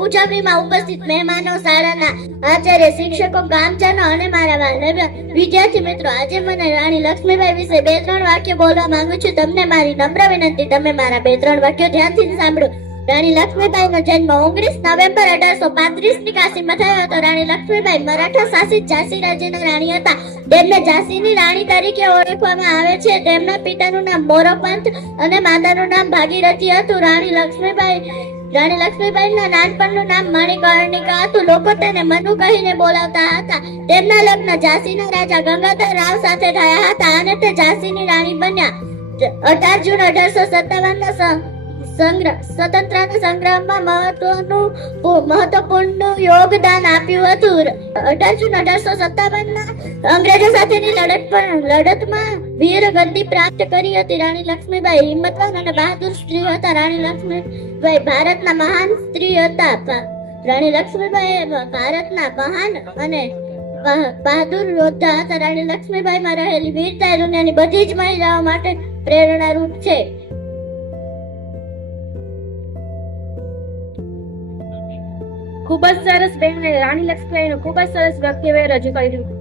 ઉજવણીમાં ઉપસ્થિત મહેમાનો, શાળાના આચાર્ય, શિક્ષકો, ગામજનો અને મારા વાલા વિદ્યાર્થી મિત્રો, આજે મને રાણી લક્ષ્મીબાઈ વિશે બે ત્રણ વાક્ય બોલવા માંગુ છું. તમને મારી નમ્ર વિનંતી, તમે મારા બે ત્રણ વાક્યો ધ્યાનથી સાંભળો. રાણી લક્ષ્મીબાઈનો જન્મ ઓગણીસ નવેમ્બર અઢારસો પાંત્રીસની કાશીમાં થયો હતો. રાણી લક્ષ્મીબાઈ મરાઠા શાસિત ઝાંસી રાજ્યના રાણી હતા. તેમને ઝાંસીની રાણી તરીકે ઓળખવામાં આવે છે. તેમના પિતાનું નામ મોરોપંત અને માતાનું નામ ભાગીરથી હતું. રાણી લક્ષ્મીબાઈ, રાણી લક્ષ્મીબાઈના નાનપણનું નામ મણિકર્ણિકા હતું. લોકો તેને મનુ કહીને બોલાવતા હતા. તેમના લગ્ન ઝાંસીના રાજા ગંગાધર રાવ સાથે થયા હતા અને તે ઝાંસીની રાણી બન્યા. અઢાર જૂન અઢારસો સત્તાવન ના સંગ્રહ સ્વતંત્રતા સંગ્રામમાં મહત્વનું મહત્વપૂર્ણ યોગદાન આપ્યું હતું. અઢાર જૂન અઢારસો સત્તાવન ના અંગ્રેજો સાથેની લડત પણ, લડતમાં વીર ગદ્દી પ્રાપ્ત કરી હતી રાણી લક્ષ્મીબાઈ હિંમતવાન અને બહાદુર સ્ત્રી હતા. રાણી લક્ષ્મીબાઈ ભારતના મહાન સ્ત્રી હતા. રાણી લક્ષ્મીબાઈ ભારતના મહાન અને બહ- બહાદુર યોદ્ધા હતા. રાણી લક્ષ્મીબાઈમાં રહેલી વીરતા દુનિયાની બધી જ મહિલાઓ માટે પ્રેરણારૂપ છે. ખૂબ જ સરસ બેન રાણી લક્ષ્મીબાઈનું ખૂબ જ સરસ વ્યક્તિત્વ રજૂ કર્યું